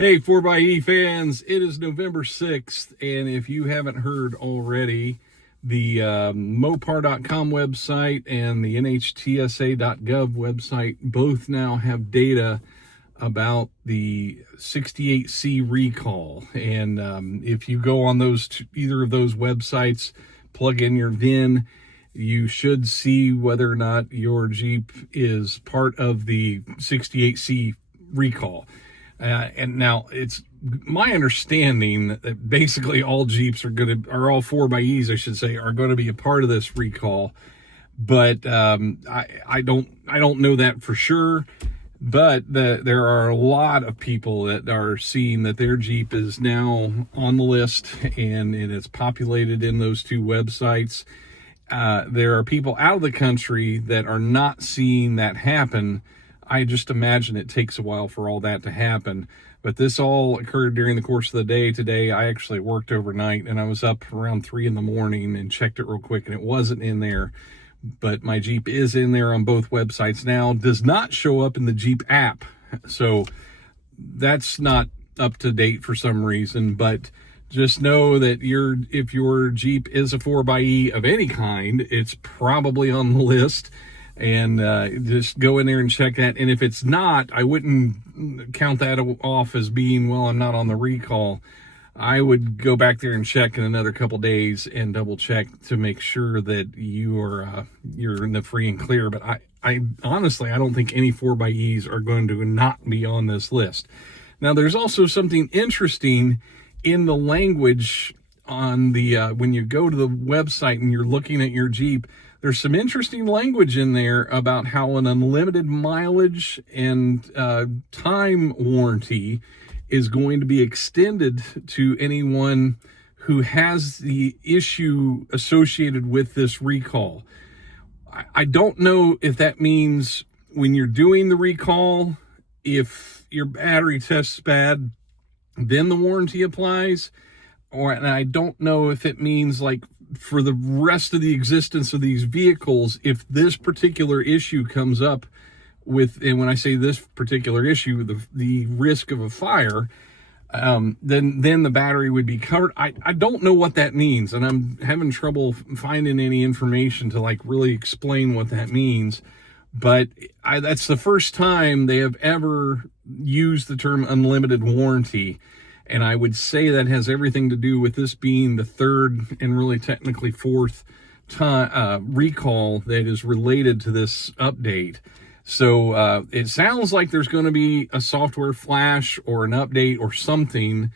Hey, 4xe fans, it is November 6th, and if you haven't heard already, the mopar.com website and the nhtsa.gov website both now have data about the 68C recall. And if you go on either of those websites, plug in your VIN, you should see whether or not your Jeep is part of the 68C recall. And now it's my understanding that basically all Jeeps are all 4xEs, I should say, are going to be a part of this recall. But I don't know that for sure. But there are a lot of people that are seeing that their Jeep is now on the list, and it's populated in those two websites. There are people out of the country that are not seeing that happen. I just imagine it takes a while for all that to happen. But this all occurred during the course of the day today. I actually worked overnight, and I was up around 3 in the morning and checked it real quick, and it wasn't in there. But my Jeep is in there on both websites now. Does not show up in the Jeep app. So that's not up to date for some reason. But just know that if your Jeep is a 4xE of any kind, it's probably on the list. And just go in there and check that. And if it's not, I wouldn't count that off as being, well, I'm not on the recall. I would go back there and check in another couple days and double check to make sure that you're in the free and clear. But I honestly, I don't think any 4xEs are going to not be on this list. Now, there's also something interesting in the language on the when you go to the website and you're looking at your Jeep. There's some interesting language in there about how an unlimited mileage and time warranty is going to be extended to anyone who has the issue associated with this recall. I don't know if that means when you're doing the recall, if your battery tests bad, then the warranty applies. And I don't know if it means like for the rest of the existence of these vehicles, if this particular issue comes up with, and when I say this particular issue, the risk of a fire, then the battery would be covered. I don't know what that means, and I'm having trouble finding any information to like really explain what that means. But that's the first time they have ever used the term unlimited warranty. And I would say that has everything to do with this being the third and really technically fourth recall that is related to this update. So it sounds like there's going to be a software flash or an update or something,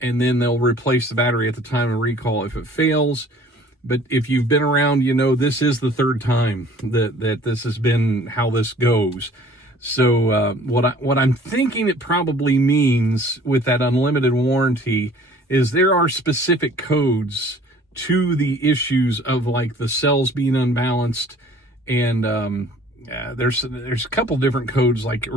and then they'll replace the battery at the time of recall if it fails. But if you've been around, you know this is the third time that this has been how this goes. So what I'm thinking it probably means with that unlimited warranty is there are specific codes to the issues of like the cells being unbalanced, and there's a couple different codes like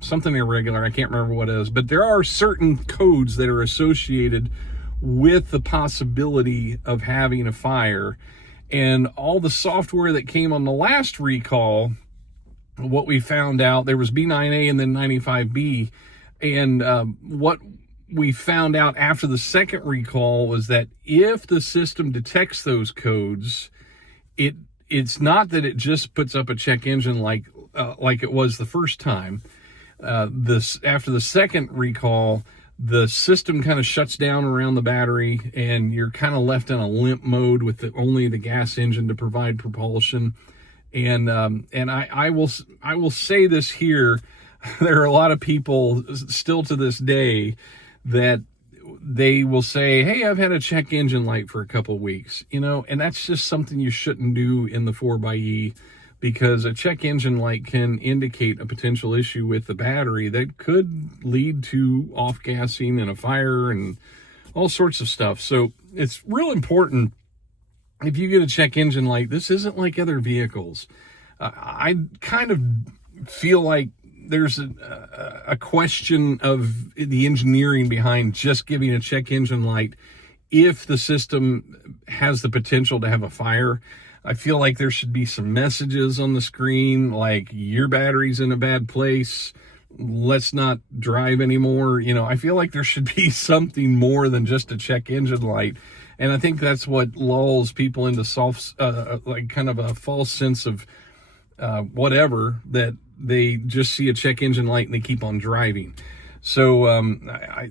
something irregular. I can't remember what it is, but there are certain codes that are associated with the possibility of having a fire, and all the software that came on the last recall. What we found out, there was B9A and then 95B, and what we found out after the second recall was that if the system detects those codes, it's not that it just puts up a check engine like it was the first time. After the second recall, the system kind of shuts down around the battery, and you're kind of left in a limp mode with only the gas engine to provide propulsion. And I will say this here, there are a lot of people still to this day that they will say, hey, I've had a check engine light for a couple of weeks, and that's just something you shouldn't do in the 4xE, because a check engine light can indicate a potential issue with the battery that could lead to off-gassing and a fire and all sorts of stuff. So it's real important. If you get a check engine light, this isn't like other vehicles. I kind of feel like there's a question of the engineering behind just giving a check engine light if the system has the potential to have a fire. I feel like there should be some messages on the screen like your battery's in a bad place, let's not drive anymore. You know, I feel like there should be something more than just a check engine light. And I think that's what lulls people into like kind of a false sense of whatever, that they just see a check engine light and they keep on driving. So I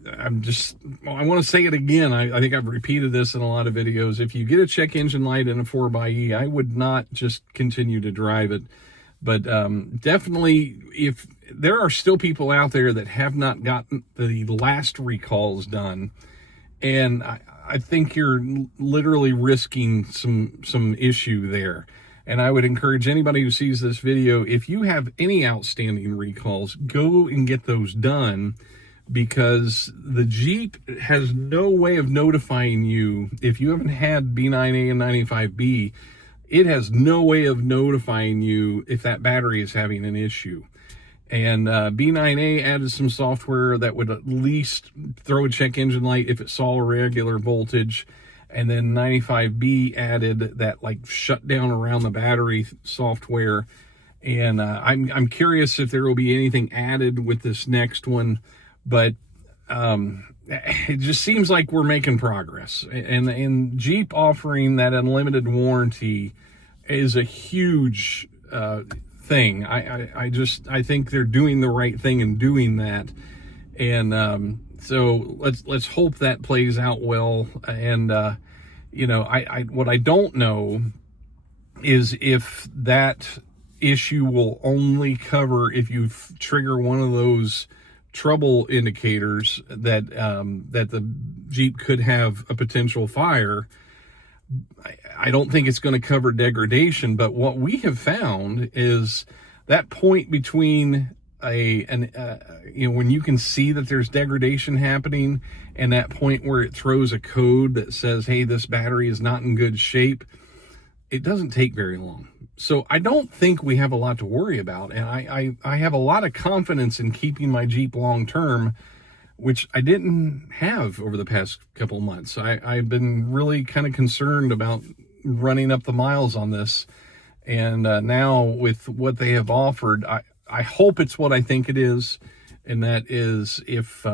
want to say it again. I think I've repeated this in a lot of videos. If you get a check engine light in a 4xe, I would not just continue to drive it. But definitely, if there are still people out there that have not gotten the last recalls done, and I think you're literally risking some issue there. And I would encourage anybody who sees this video, if you have any outstanding recalls, go and get those done, because the Jeep has no way of notifying you. If you haven't had B9A and 95B, it has no way of notifying you if that battery is having an issue. And B9A added some software that would at least throw a check engine light if it saw a regular voltage. And then 95B added that like shut down around the battery software. And I'm curious if there will be anything added with this next one. But it just seems like we're making progress. And Jeep offering that unlimited warranty is a huge thing. I think they're doing the right thing in doing that. And so let's hope that plays out well. And you know, what I don't know is if that issue will only cover if you trigger one of those trouble indicators that that the Jeep could have a potential fire. I don't think it's going to cover degradation, but what we have found is that point between you know, when you can see that there's degradation happening, and that point where it throws a code that says, hey, this battery is not in good shape, it doesn't take very long. So I don't think we have a lot to worry about. And I have a lot of confidence in keeping my Jeep long term, which I didn't have over the past couple of months. I've been really kind of concerned about running up the miles on this. And now with what they have offered, I hope it's what I think it is. And that is if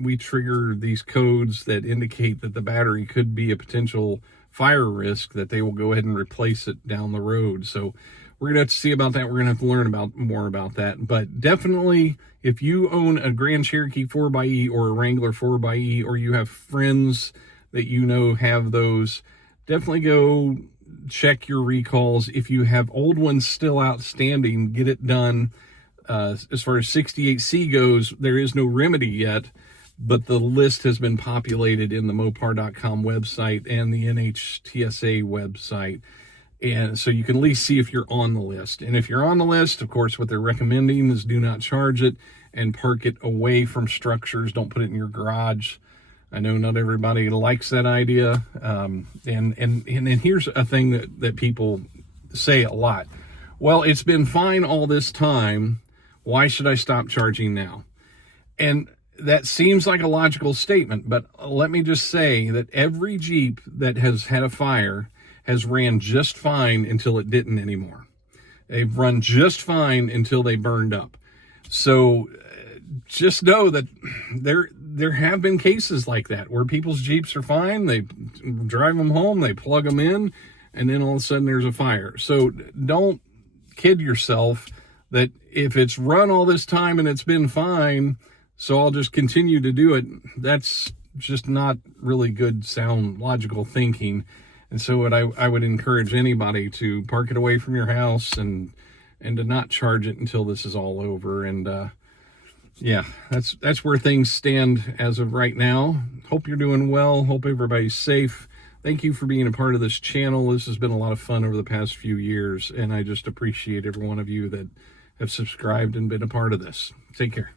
we trigger these codes that indicate that the battery could be a potential fire risk, that they will go ahead and replace it down the road. So we're going to have to see about that. We're going to have to learn more about that. But definitely, if you own a Grand Cherokee 4xe or a Wrangler 4xe, or you have friends that you know have those, definitely go check your recalls. If you have old ones still outstanding, get it done. As far as 68C goes, there is no remedy yet, but the list has been populated in the Mopar.com website and the NHTSA website. And so you can at least see if you're on the list. And if you're on the list, of course, what they're recommending is do not charge it and park it away from structures. Don't put it in your garage. I know not everybody likes that idea. And here's a thing that people say a lot. Well, it's been fine all this time. Why should I stop charging now? And that seems like a logical statement, but let me just say that every Jeep that has had a fire has ran just fine until it didn't anymore. They've run just fine until they burned up. So just know that there have been cases like that where people's Jeeps are fine, they drive them home, they plug them in, and then all of a sudden there's a fire. So don't kid yourself that if it's run all this time and it's been fine, so I'll just continue to do it. That's just not really good, sound, logical thinking. And so what I would encourage anybody to park it away from your house and to not charge it until this is all over. And yeah, that's where things stand as of right now. Hope you're doing well. Hope everybody's safe. Thank you for being a part of this channel. This has been a lot of fun over the past few years, and I just appreciate every one of you that have subscribed and been a part of this. Take care.